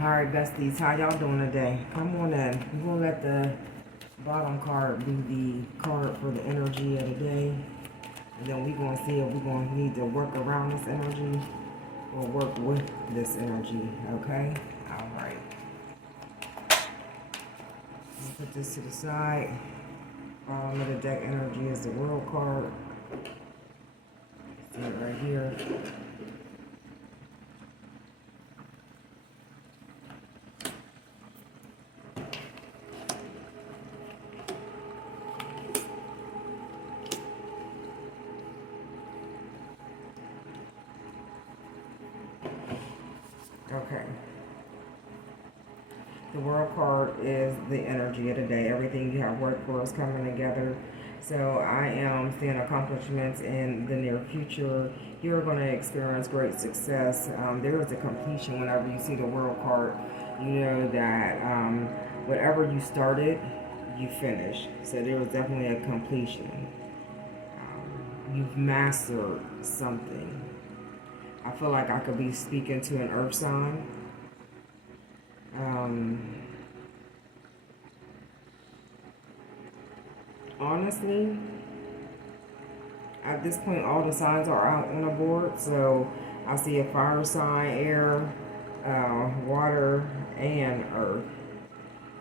Alright, besties, how y'all doing today? Come on in. We're going to let the bottom card be the card for the energy of the day. And then we're going to see if we're going to need to work around this energy or work with this energy, okay? Alright. Put this to the side. Bottom of the deck energy is the world card. See it right here. Okay. The world card is the energy of the day. Everything you have worked for is coming together. So I am seeing accomplishments in the near future. You're going to experience great success. There is a completion whenever you see the world card. You know that whatever you started, you finish. So there is definitely a completion. You've mastered something. I feel like I could be speaking to an earth sign. Honestly, at this point, all the signs are out on the board. So I see a fire sign, air, water, and earth.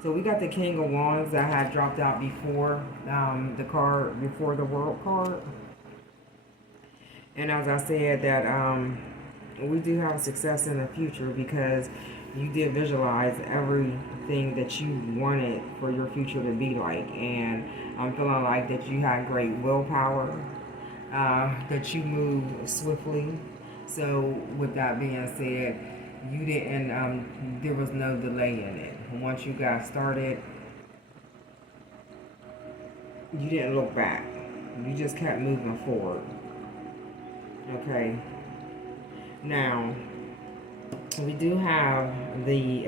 So we got the King of Wands that had dropped out before the card, before the world card. And as I said, that we do have success in the future because you did visualize everything that you wanted for your future to be like. And I'm feeling like that you had great willpower, that you moved swiftly. So with that being said, you didn't, there was no delay in it. Once you got started, you didn't look back. You just kept moving forward. Okay. Now, we do have the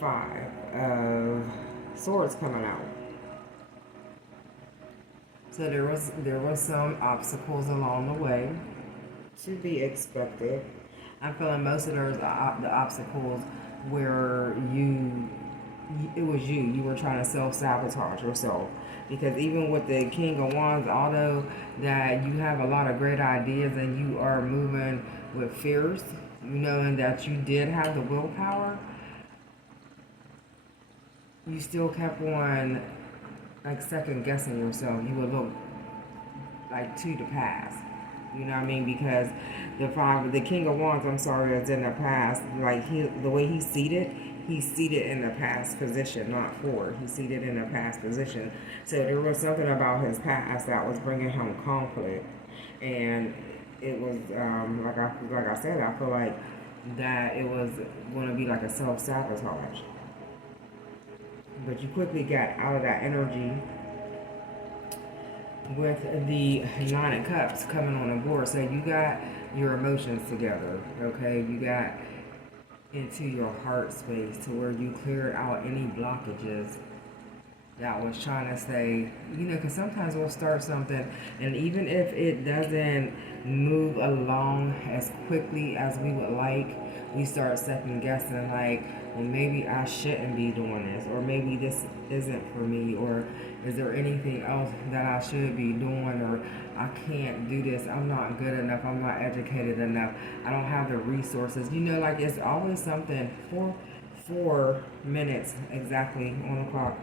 Five of Swords coming out. So there was some obstacles along the way to be expected. I'm feeling most of those the obstacles where it was you were trying to self-sabotage yourself. Because even with the King of Wands, although that you have a lot of great ideas and you are moving with fierce, knowing that you did have the willpower, you still kept on like second guessing yourself. You would look like to the past. You know what I mean? Because the King of Wands, I'm sorry, is in the past. Like the way he's seated in the past position, not forward. He's seated in the past position. So there was something about his past that was bringing him conflict, and it was like I said, I feel like that it was going to be like a self-sabotage. But you quickly got out of that energy with the Nine of Cups coming on the board. So you got your emotions together, okay? You got into your heart space to where you cleared out any blockages that was trying to say, because sometimes we'll start something and even if it doesn't move along as quickly as we would like, we start second guessing like, well, maybe I shouldn't be doing this, or maybe this isn't for me, or is there anything else that I should be doing, or I can't do this, I'm not good enough, I'm not educated enough, I don't have the resources. Like it's always something. 4 minutes exactly on the clock.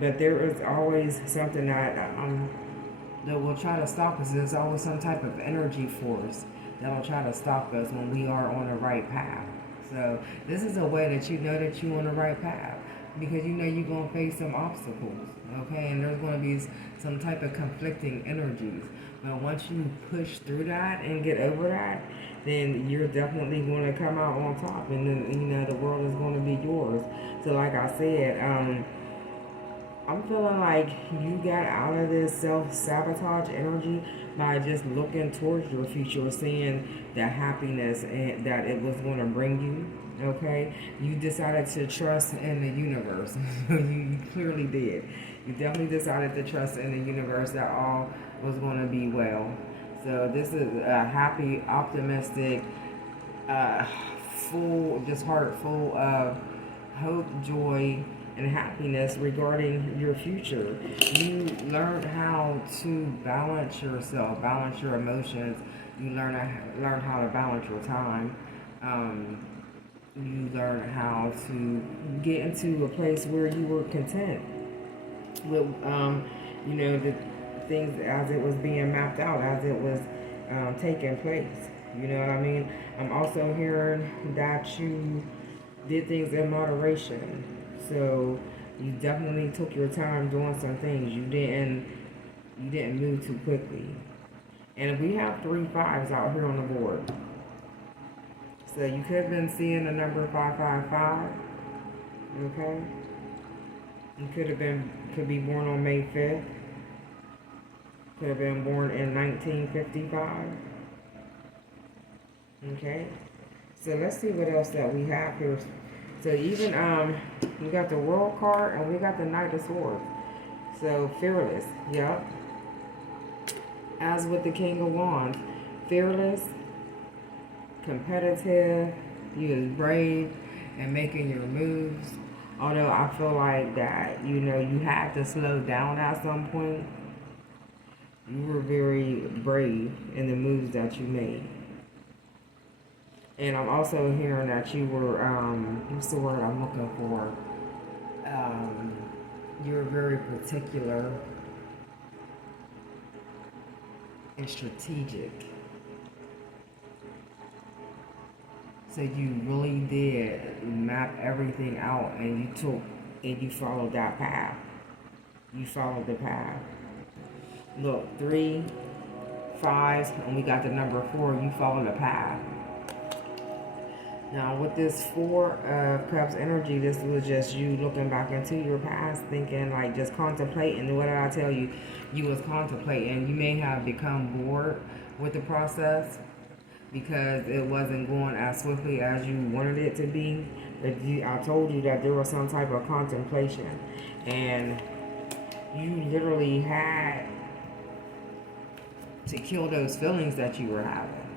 But there is always something that will try to stop us. There's always some type of energy force that will try to stop us when we are on the right path. So this is a way that you're on the right path, because you're going to face some obstacles, okay? And there's going to be some type of conflicting energies. But once you push through that and get over that, then you're definitely going to come out on top, and then, the world is going to be yours. So like I said, I'm feeling like you got out of this self-sabotage energy by just looking towards your future, seeing the happiness and that it was going to bring you, okay? You decided to trust in the universe. You clearly did. You definitely decided to trust in the universe that all was going to be well. So this is a happy, optimistic, full, just heart full of hope, joy, and happiness regarding your future. You learn how to balance yourself, balance your emotions. You learn how to balance your time. You learn how to get into a place where you were content with, the things as it was being mapped out, as it was taking place. You know what I mean? I'm also hearing that you did things in moderation. So you definitely took your time doing some things. You didn't move too quickly. And we have 3 5s out here on the board. So you could have been seeing the number 555. Okay? You could be born on May 5th. Could have been born in 1955. Okay? So let's see what else that we have here. So even we got the World card and we got the Knight of Swords. So fearless, yep. As with the King of Wands, fearless, competitive, you was brave and making your moves. Although I feel like that, you had to slow down at some point. You were very brave in the moves that you made. And I'm also hearing that you were, what's the word I'm looking for? You were very particular and strategic. So you really did map everything out and you followed that path. You followed the path. Look, 3 5s, and we got the number 4, you followed the path. Now, with this 4 of Cups energy, this was just you looking back into your past, thinking, like, just contemplating. What did I tell you? You was contemplating. You may have become bored with the process because it wasn't going as swiftly as you wanted it to be. But I told you that there was some type of contemplation. And you literally had to kill those feelings that you were having.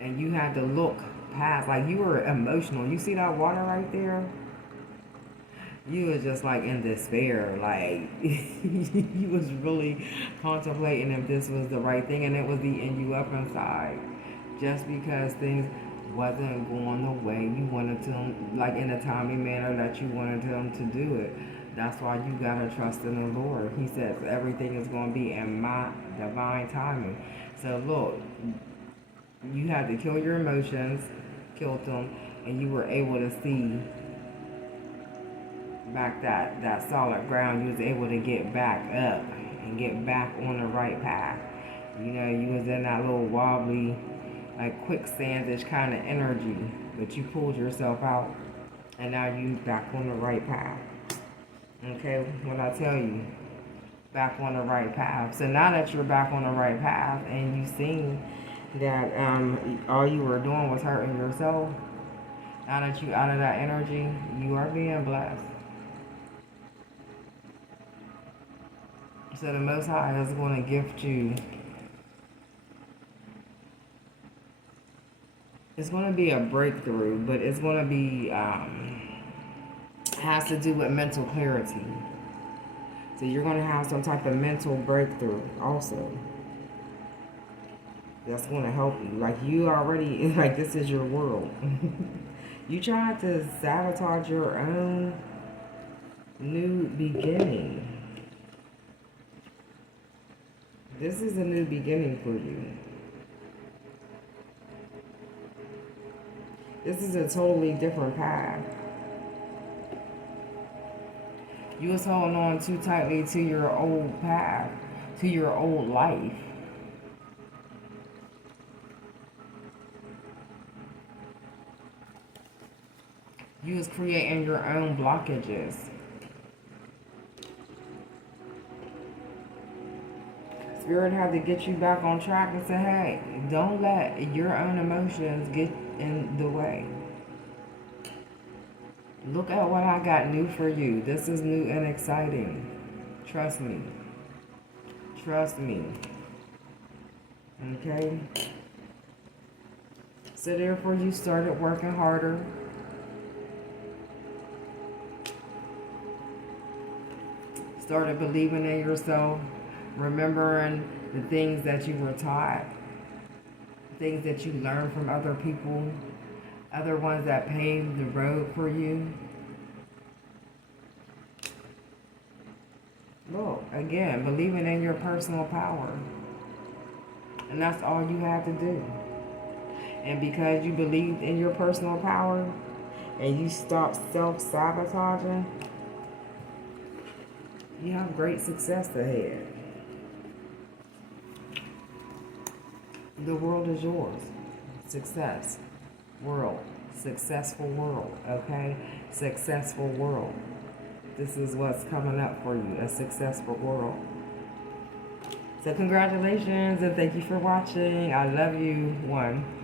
And you had to look past, like you were emotional. You see that water right there? You was just like in despair. Like you was really contemplating if this was the right thing, and it was eating you up inside. Just because things wasn't going the way you wanted them, like in a timely manner that you wanted them to do it. That's why you gotta trust in the Lord. He says everything is gonna be in my divine timing. So look, you had to kill your emotions, killed them, and you were able to see back that solid ground. You was able to get back up and get back on the right path. You was in that little wobbly, like quicksandish kind of energy, but you pulled yourself out, and now you back on the right path. Okay, what I tell you, back on the right path. So now that you're back on the right path, and you seen that all you were doing was hurting yourself, now that you out of that energy, you are being blessed. So the Most High is going to gift you. It's going to be a breakthrough, but it's going to be, has to do with mental clarity. So you're going to have some type of mental breakthrough also. That's going to help you. Like you already, like this is your world. You tried to sabotage your own new beginning. This is a new beginning for you. This is a totally different path. You was holding on too tightly to your old path, to your old life. You was creating your own blockages. Spirit had to get you back on track and say, hey, don't let your own emotions get in the way. Look at what I got new for you. This is new and exciting. Trust me. Trust me. Okay? So therefore you started working harder. Started believing in yourself, remembering the things that you were taught, things that you learned from other people, other ones that paved the road for you. Well, again, believing in your personal power. And that's all you have to do. And because you believed in your personal power and you stopped self-sabotaging, you have great success ahead. The world is yours. Success. World. Successful world. Okay? Successful world. This is what's coming up for you. A successful world. So congratulations and thank you for watching. I love you. One.